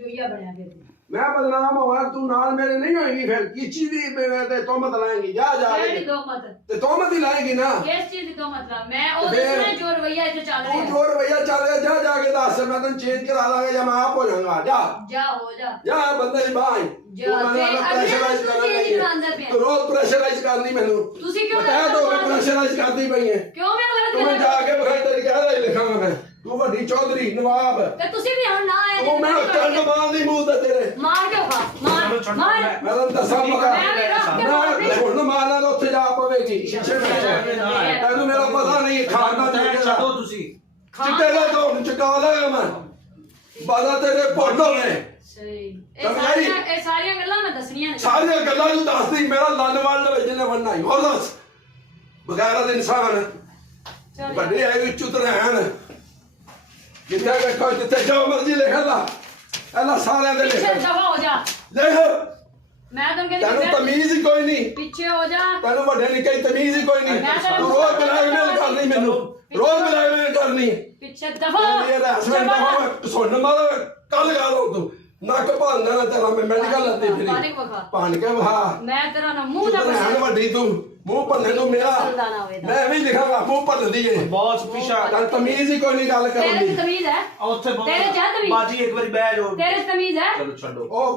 जोइया बनया फिर मैं बदनाम होगा तू नाल मेरे नहीं होएगी फिर किसी दी मेरे ते तोहमत लाएगी जा जा मेरी दो मत ते तोहमत ही लाएगी ना किस चीज की दो मतलब मैं ओ दूसरे जो रवैया इथे चल तू रहा है जो रवैया चल रहा जा जाके दस मैं तेन चेंज करा दांगा या मैं आप हो जाऊंगा जा हो जा जा बंदे दी बाई जा प्रेशराइज करना तू रोज प्रेशराइज करनी मैनू ਤੁਸੀਂ ਕਿਉਂ ਬਤਾ ਦੋ ਮੈਂ ਪ੍ਰੈਸ਼ਰਾਈਜ਼ ਕਰਦੀ ਪਈ ਹੈ ਕਿਉਂ ਮੈਨੂੰ ਗਲਤ ਤੂੰ ਜਾ ਕੇ ਬਖਾਈ ਤੇਰੀ ਕਹਿ ਲਿਖਾਂਗਾ ਮੈਂ ਤੂੰ ਵੱਡੀ ਚੌਧਰੀ ਨਵਾਬ ਤੇ ਤੁਸੀਂ ਵੀ ਹੁਣ ਨਾ ਆਏ ਤੂੰ ਮੈਂ ਕੰਨ ਮਾਰਦੀ ਮੂੰਹ ਤੇ ਤੇਰੇ ਮਾਰ ਕੇ ਖਾ ਮਾਰ ਮਾਰ ਮੈਂ ਤਾਂ ਦੱਸਾਂ ਮਗਾ ਮੈਂ ਹੁਣ ਮਾਰਨਾ ਤਾਂ ਉੱਥੇ ਜਾ ਪਵੇਗੀ ਸ਼ੀਸ਼ੇ ਵਿੱਚ ਤੈਨੂੰ ਮੇਰਾ ਪਤਾ ਨਹੀਂ ਖਾਣਾ ਦੇ ਛੱਡੋ ਤੁਸੀਂ ਚਿੱਟੇ ਦਾ ਤੋਂ ਚੁਕਾ ਲਾਂਗਾ ਮੈਂ ਬਾਦਾ ਤੇਰੇ ਪੋਡੋ ਨੇ ਸਹੀ ਇਹ ਸਾਰੀਆਂ ਗੱਲਾਂ ਮੈਂ ਦੱਸਣੀਆਂ ਨੇ ਸਾਰੀਆਂ ਗੱਲਾਂ ਨੂੰ ਦੱਸਦੀ ਮੇਰਾ ਲੰਨਵਾਲ ਵਿੱਚ ਨੇ ਵੰਨਾ ਹੀ ਹੋਰ ਦੱਸ ਬਗੈਰਾ ਦੇ ਇਨਸਾਨ ਵੱਡੇ ਆਏ ਵਿੱਚ ਉਤਰੈਣ ਜਿੱਥੇ ਵੇਖੋ ਜਿੱਥੇ ਜੋ ਮਰਜ਼ੀ ਲਿਖਾ ਲਾ ਇਹਨਾਂ ਸਾਰਿਆਂ ਦੇ ਲਿਖ ਪਿੱਛੇ ਦਫਾ ਹੋ ਜਾ ਦੇਖ ਮੈਂ ਤੁਹਾਨੂੰ ਤੈਨੂੰ ਕਹਿੰਦੀ ਤਮੀਜ਼ ਹੀ ਕੋਈ ਨਹੀਂ ਪਿੱਛੇ ਹੋ ਜਾ ਤੈਨੂੰ ਵੱਡੇ ਨਿੱਕੇ ਦੀ ਤਮੀਜ਼ ਹੀ ਕੋਈ ਨਹੀਂ ਤੂੰ ਰੋਜ਼ ਬਲੈਕਮੇਲ ਕਰਨੀ ਮੈਨੂੰ ਰੋਜ਼ ਬਲੈਕਮੇਲ ਕਰਨੀ ਪਿੱਛੇ ਦਫਾ ਮੇਰਾ ਹਸਬੰਦ ਦਾ ਸੁਣ ਮਾਰ ਕੱਲ ਗਾ ਲੋ ਤੂੰ ਨੱਕ ਭਾਂਦਾ ਨਾ ਤੇਰਾ ਮੈਂ ਮੈਡੀਕਲ ਲੱਦੀ ਫਿਰੀ ਪਾਣੀ ਵਖਾ ਭਾਣ ਕੇ ਵਹਾ ਮੈਂ ਤੇਰਾ ਨਾ ਮੂੰਹ ਦਾ ਰਹਿਣ ਵੱਡੀ ਤੂੰ ਮੂੰਹ ਭੰਨੇ ਨੂੰ ਮੇਰਾ ਮੈਂ ਵੀ ਲਿਖਾਂਗਾ ਮੂੰਹ ਭੰਨਦੀ ਏ ਬਹੁਤ ਪਿਛਾ ਤਾਂ ਤਮੀਜ਼ ਹੀ ਕੋਈ ਨਹੀਂ ਗੱਲ ਕਰਨ ਤੇਰੇ ਦੀ ਚ ਤਮੀਜ਼ ਹੈ ਉੱਥੇ ਤੇਰੇ ਚ ਤਮੀਜ਼ ਬਾਜੀ ਇੱਕ ਵਾਰੀ ਬਹਿ ਜਾਓ ਤੇਰੇ ਚ ਤਮੀਜ਼ ਹੈ ਚਲੋ ਛੱਡੋ ਉਹ